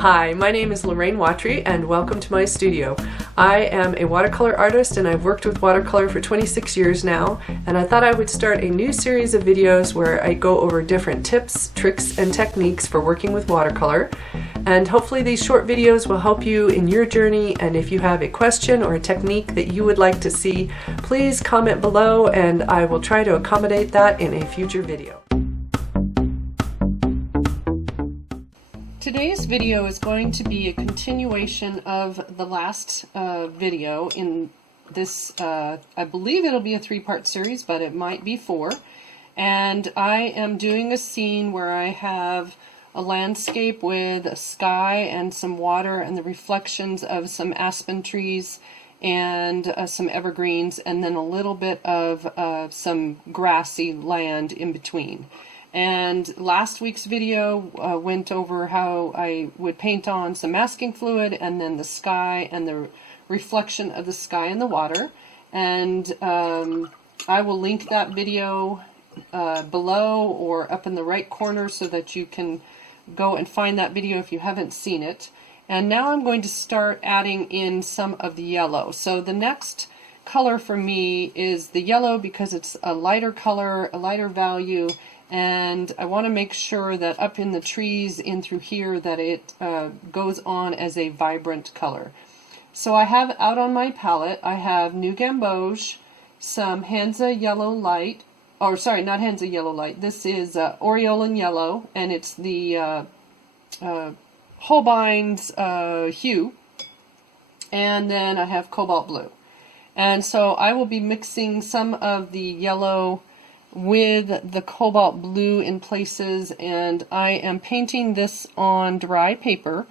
Hi, my name is Lorraine Watry and welcome to my studio. I am a watercolor artist and I've worked with watercolor for 26 years now, and I thought I would start a new series of videos where I go over different tips, tricks, and techniques for working with watercolor. And hopefully these short videos will help you in your journey, and if you have a question or a technique that you would like to see, please comment below and I will try to accommodate that in a future video. Today's video is going to be a continuation of the last video in this, I believe it'll be a three-part series, but it might be four. And I am doing a scene where I have a landscape with a sky and some water and the reflections of some aspen trees and some evergreens, and then a little bit of some grassy land in between. And last week's video went over how I would paint on some masking fluid and then the sky and the reflection of the sky in the water. And I will link that video below or up in the right corner so that you can go and find that video if you haven't seen it. And now I'm going to start adding in some of the yellow. So the next color for me is the yellow because it's a lighter color, a lighter value, and I want to make sure that up in the trees in through here that it goes on as a vibrant color. So I have out on my palette, I have New Gamboge, some Hansa Yellow Light, or sorry, not Hansa Yellow Light, this is Aureolin Yellow, and it's the Holbein's hue, and then I have Cobalt Blue. And so I will be mixing some of the yellow with the cobalt blue in places, and I am painting this on dry paper.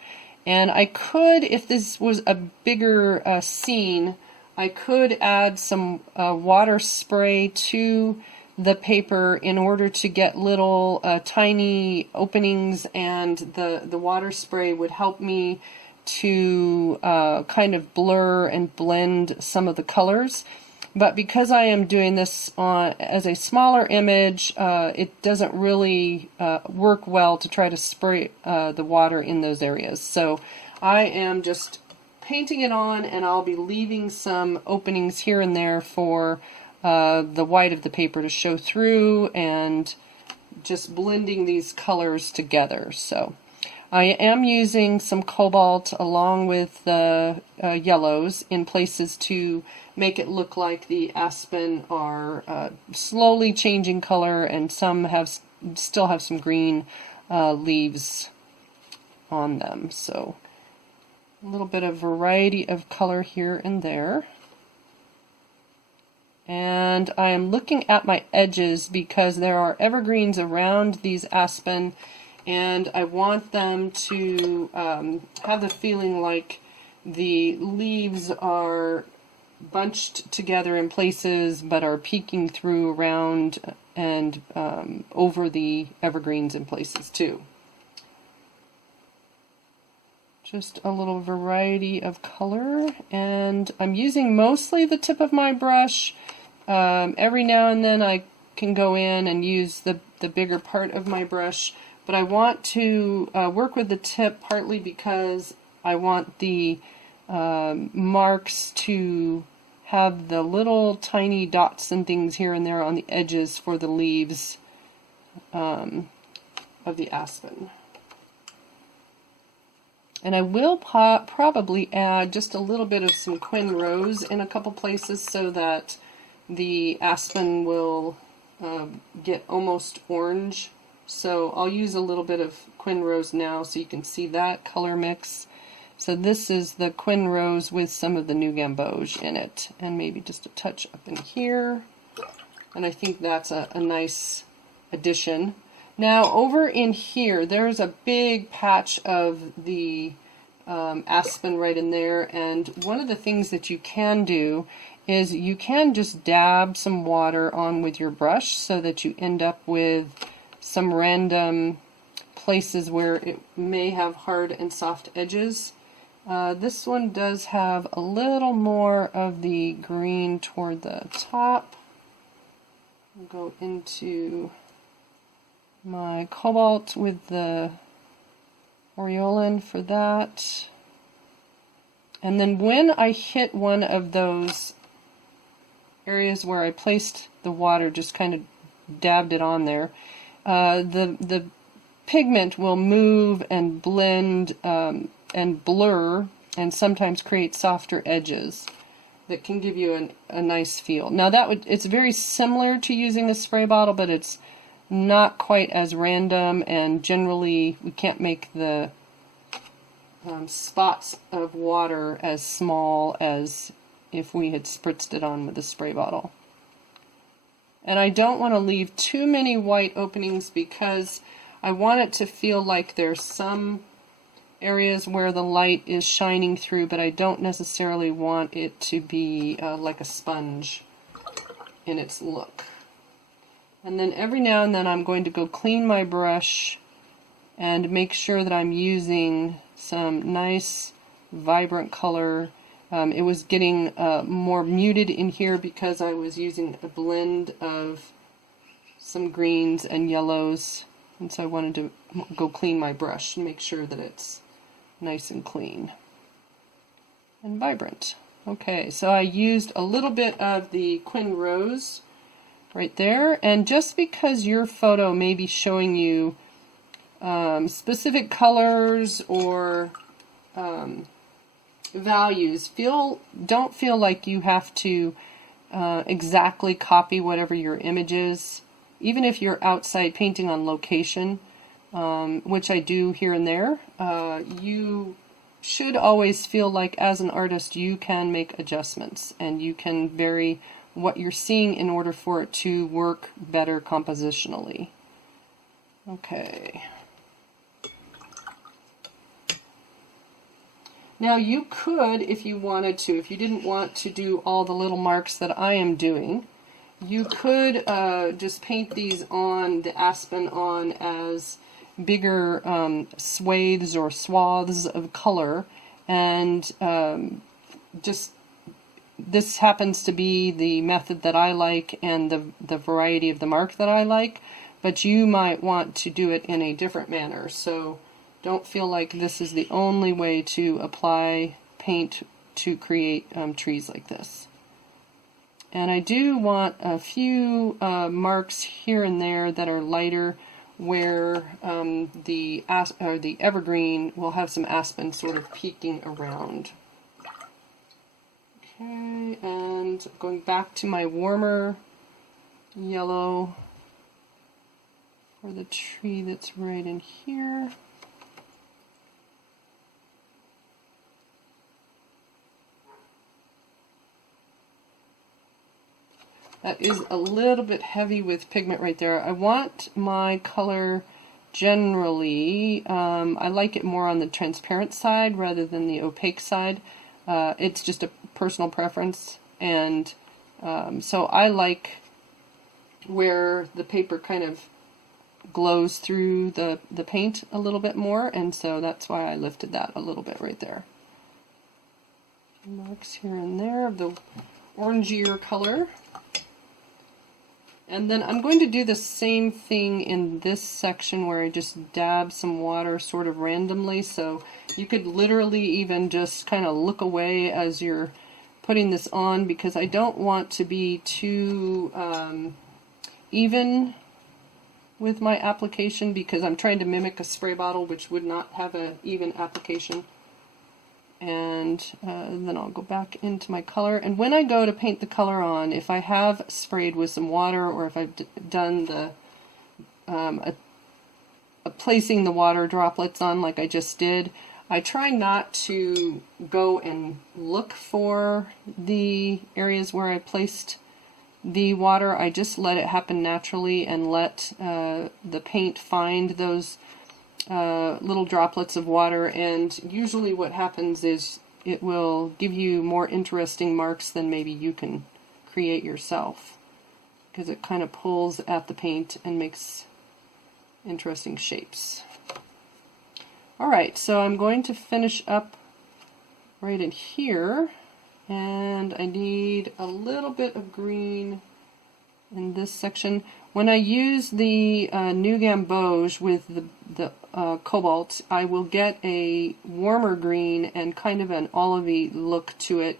And I could, if this was a bigger scene, I could add some water spray to the paper in order to get little tiny openings, and the water spray would help me to kind of blur and blend some of the colors. But because I am doing this as a smaller image, it doesn't really work well to try to spray the water in those areas. So I am just painting it on, and I'll be leaving some openings here and there for the white of the paper to show through, and just blending these colors together. So I am using some cobalt along with the yellows in places to make it look like the aspen are slowly changing color, and some still have some green leaves on them. So a little bit of variety of color here and there. And I am looking at my edges because there are evergreens around these aspen, and I want them to have the feeling like the leaves are bunched together in places but are peeking through around and over the evergreens in places too. Just a little variety of color, and I'm using mostly the tip of my brush. Every now and then I can go in and use the bigger part of my brush, but I want to work with the tip partly because I want the marks to have the little tiny dots and things here and there on the edges for the leaves of the aspen. And I will probably add just a little bit of some Quin Rose in a couple places so that the aspen will get almost orange. So I'll use a little bit of Quin Rose now so you can see that color mix. So this is the Quin Rose with some of the New Gamboge in it, and maybe just a touch up in here. And I think that's a nice addition. Now over in here, there's a big patch of the aspen right in there, and one of the things that you can do is you can just dab some water on with your brush so that you end up with some random places where it may have hard and soft edges. This one does have a little more of the green toward the top. I'll go into my cobalt with the Aureolin for that. And then when I hit one of those areas where I placed the water, just kind of dabbed it on there, the pigment will move and blend and blur and sometimes create softer edges that can give you a nice feel. Now it's very similar to using a spray bottle, but it's not quite as random, and generally we can't make the spots of water as small as if we had spritzed it on with a spray bottle. And I don't want to leave too many white openings because I want it to feel like there's some areas where the light is shining through, but I don't necessarily want it to be like a sponge in its look. And then every now and then I'm going to go clean my brush and make sure that I'm using some nice vibrant color. It was getting more muted in here because I was using a blend of some greens and yellows, and so I wanted to go clean my brush and make sure that it's nice and clean and vibrant. Okay, so I used a little bit of the Quin Rose right there, and just because your photo may be showing you specific colors or values, don't feel like you have to exactly copy whatever your image is. Even if you're outside painting on location, which I do here and there, you should always feel like as an artist you can make adjustments and you can vary what you're seeing in order for it to work better compositionally. Okay. Now you could, if you wanted to, if you didn't want to do all the little marks that I am doing, you could just paint these on, the Aspen on, as bigger swathes or swaths of color, and just this happens to be the method that I like and the variety of the mark that I like, but you might want to do it in a different manner. So don't feel like this is the only way to apply paint to create trees like this. And I do want a few marks here and there that are lighter, where the evergreen will have some aspen sort of peeking around. Okay, and going back to my warmer yellow for the tree that's right in here. That is a little bit heavy with pigment right there. I want my color generally, I like it more on the transparent side rather than the opaque side. It's just a personal preference, and so I like where the paper kind of glows through the paint a little bit more, and so that's why I lifted that a little bit right there. Marks here and there of the orangier color. And then I'm going to do the same thing in this section where I just dab some water sort of randomly, so you could literally even just kind of look away as you're putting this on, because I don't want to be too even with my application, because I'm trying to mimic a spray bottle which would not have an even application. And then I'll go back into my color, and when I go to paint the color on, if I have sprayed with some water, or if I've done the placing the water droplets on like I just did, I try not to go and look for the areas where I placed the water. I just let it happen naturally and let the paint find those little droplets of water, and usually what happens is it will give you more interesting marks than maybe you can create yourself, because it kind of pulls at the paint and makes interesting shapes. Alright, so I'm going to finish up right in here, and I need a little bit of green in this section. when I use the New Gamboge with the cobalt, I will get a warmer green and kind of an olivey look to it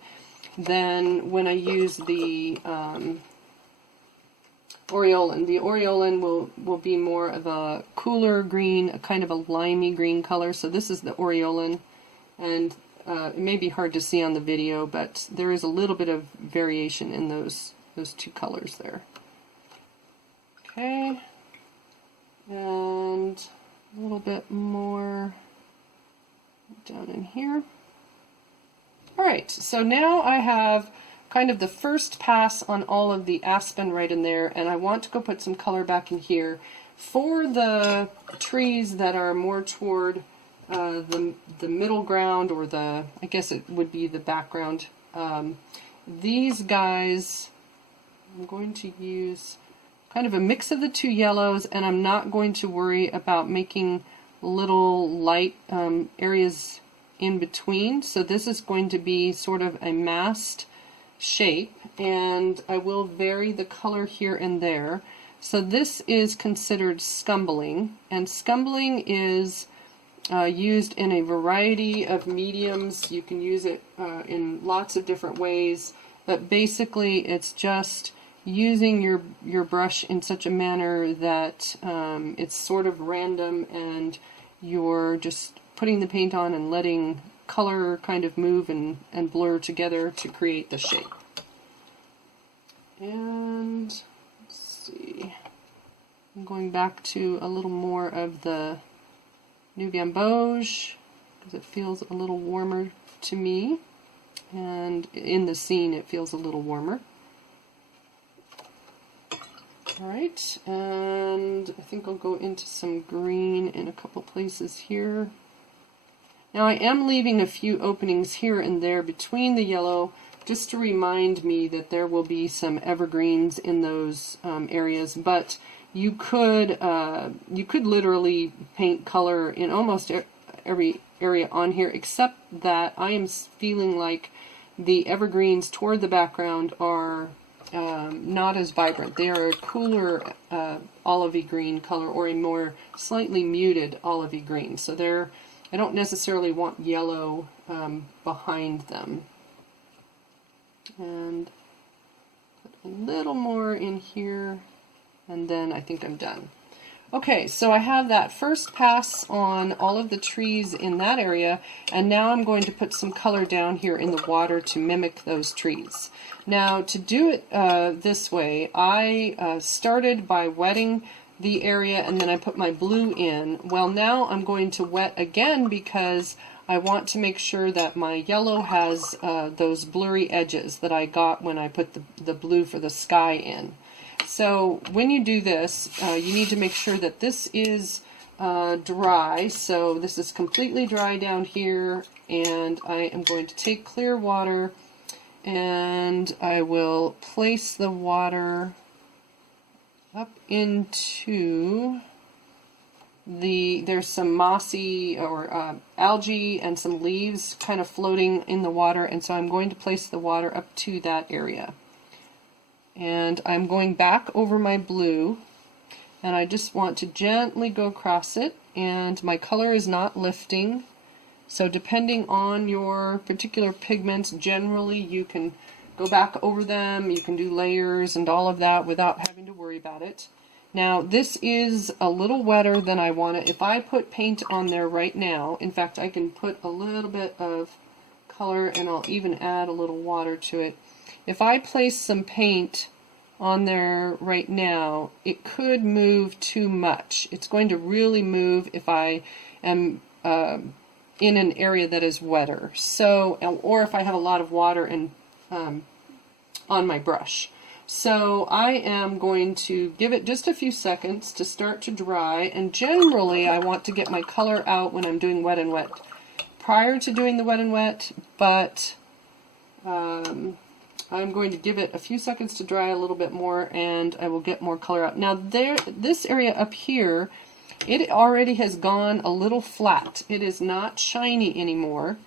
than when I use the Aureolin. The Aureolin will be more of a cooler green, a kind of a limey green color. So this is the Aureolin, and it may be hard to see on the video, but there is a little bit of variation in those two colors there. Okay, and a little bit more down in here. Alright, so now I have kind of the first pass on all of the aspen right in there, and I want to go put some color back in here. For the trees that are more toward the middle ground, or I guess it would be the background, these guys, I'm going to use kind of a mix of the two yellows, and I'm not going to worry about making little light areas in between. So this is going to be sort of a massed shape, and I will vary the color here and there. So this is considered scumbling, and scumbling is used in a variety of mediums. You can use it in lots of different ways, but basically it's just using your brush in such a manner that it's sort of random, and you're just putting the paint on and letting color kind of move and blur together to create the shape. And let's see, I'm going back to a little more of the New Gamboge because it feels a little warmer to me, and in the scene it feels a little warmer. Alright, and I think I'll go into some green in a couple places here. Now I am leaving a few openings here and there between the yellow, just to remind me that there will be some evergreens in those areas, but you could literally paint color in almost every area on here, except that I am feeling like the evergreens toward the background are not as vibrant. They are a cooler olivey green color, or a more slightly muted olivey green. So I don't necessarily want yellow behind them. And put a little more in here, and then I think I'm done. Okay, so I have that first pass on all of the trees in that area, and now I'm going to put some color down here in the water to mimic those trees. Now, to do it this way, I started by wetting the area, and then I put my blue in. Well, now I'm going to wet again because I want to make sure that my yellow has those blurry edges that I got when I put the blue for the sky in. So when you do this, you need to make sure that this is dry. So this is completely dry down here, and I am going to take clear water, and I will place the water up into there's some mossy or algae and some leaves kind of floating in the water, and so I'm going to place the water up to that area. And I'm going back over my blue, and I just want to gently go across it, and my color is not lifting. So depending on your particular pigments, generally you can go back over them, you can do layers and all of that without having to worry about it. Now this is a little wetter than I want it. If I put paint on there right now, in fact I can put a little bit of color, and I'll even add a little water to it. If I place some paint on there right now, it could move too much. It's going to really move if I am in an area that is wetter. So, or if I have a lot of water and on my brush. So I am going to give it just a few seconds to start to dry, and generally I want to get my color out when I'm doing wet and wet prior to doing the wet and wet, but I'm going to give it a few seconds to dry a little bit more, and I will get more color out. Now this area up here, it already has gone a little flat. It is not shiny anymore,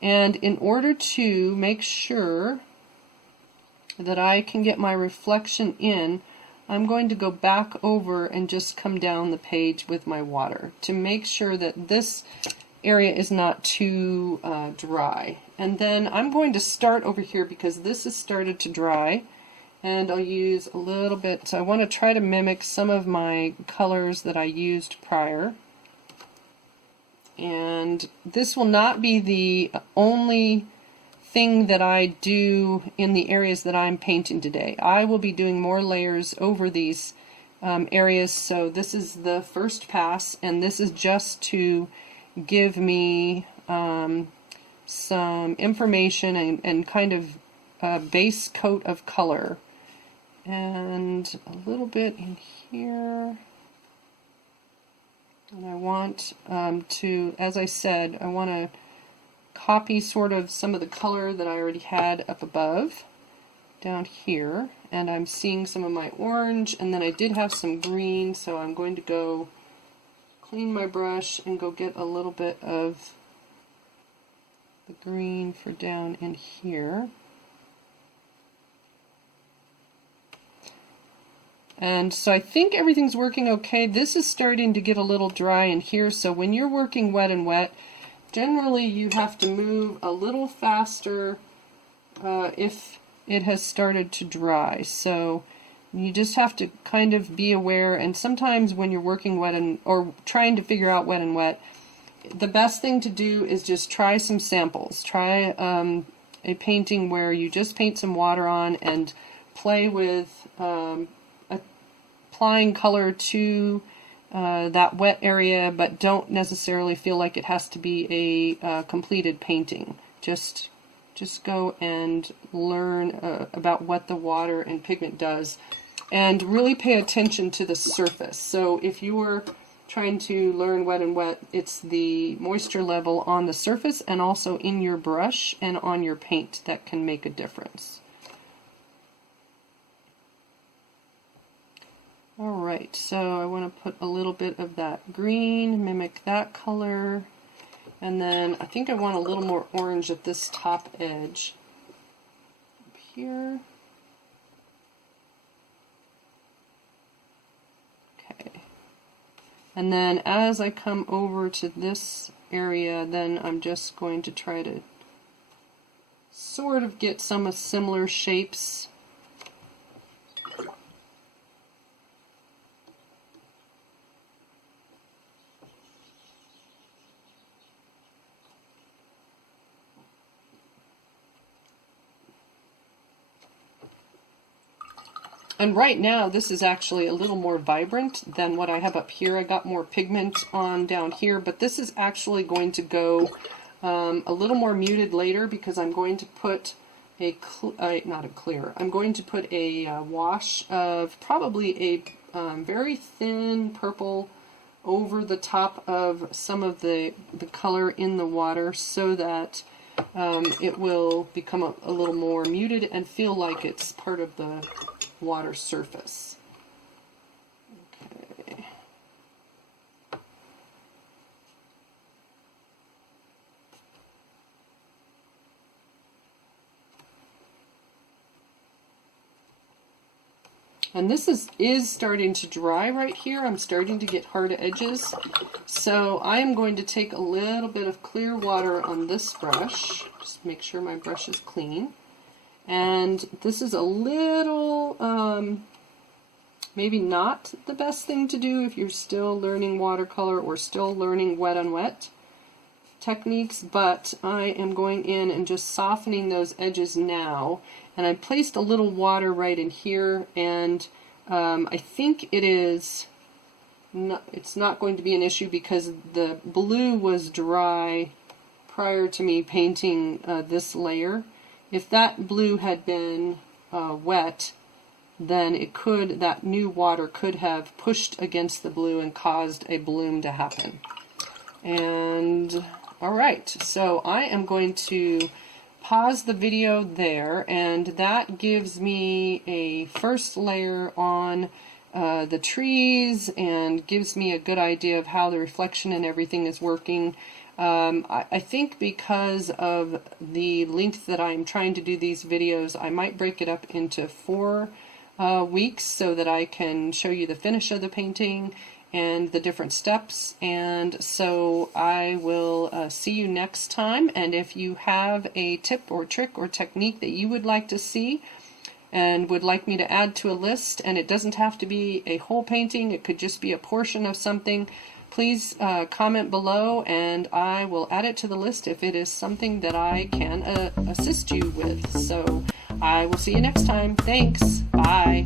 and in order to make sure that I can get my reflection in, I'm going to go back over and just come down the page with my water to make sure that this area is not too dry. And then I'm going to start over here because this has started to dry, and I'll use a little bit. So I want to try to mimic some of my colors that I used prior. And this will not be the only thing that I do in the areas that I'm painting today. I will be doing more layers over these areas, so this is the first pass, and this is just to give me some information and kind of a base coat of color. And a little bit in here. And I want to, as I said, I want to copy sort of some of the color that I already had up above down here, and I'm seeing some of my orange, and then I did have some green, so I'm going to go clean my brush and go get a little bit of the green for down in here. And so I think everything's working okay. This is starting to get a little dry in here, so when you're working wet and wet, generally you have to move a little faster if it has started to dry. So you just have to kind of be aware, and sometimes when you're working wet and or trying to figure out wet and wet, the best thing to do is just try some samples. Try a painting where you just paint some water on and play with applying color to that wet area, but don't necessarily feel like it has to be a completed painting. Just go and learn about what the water and pigment does, and really pay attention to the surface. So if you were trying to learn wet and wet, it's the moisture level on the surface and also in your brush and on your paint that can make a difference. Alright, so I want to put a little bit of that green, mimic that color, and then I think I want a little more orange at this top edge up here. Okay, and then as I come over to this area, then I'm just going to try to sort of get some similar shapes. And right now this is actually a little more vibrant than what I have up here. I got more pigment on down here, but this is actually going to go a little more muted later because I'm going to put I'm going to put a wash of probably a very thin purple over the top of some of the color in the water, so that it will become a little more muted and feel like it's part of the water surface. Okay. And this is starting to dry right here. I'm starting to get hard edges. So I am going to take a little bit of clear water on this brush. Just make sure my brush is clean. And this is a little, maybe not the best thing to do if you're still learning watercolor or still learning wet on wet techniques, but I am going in and just softening those edges now. And I placed a little water right in here, and I think it's not going to be an issue because the blue was dry prior to me painting this layer. If that blue had been wet, then that new water could have pushed against the blue and caused a bloom to happen. And alright, so I am going to pause the video there, and that gives me a first layer on the trees and gives me a good idea of how the reflection and everything is working. I think because of the length that I'm trying to do these videos, I might break it up into 4 weeks so that I can show you the finish of the painting and the different steps. And so I will see you next time. And if you have a tip or trick or technique that you would like to see and would like me to add to a list, and it doesn't have to be a whole painting, it could just be a portion of something, please comment below and I will add it to the list if it is something that I can assist you with. So I will see you next time. Thanks. Bye.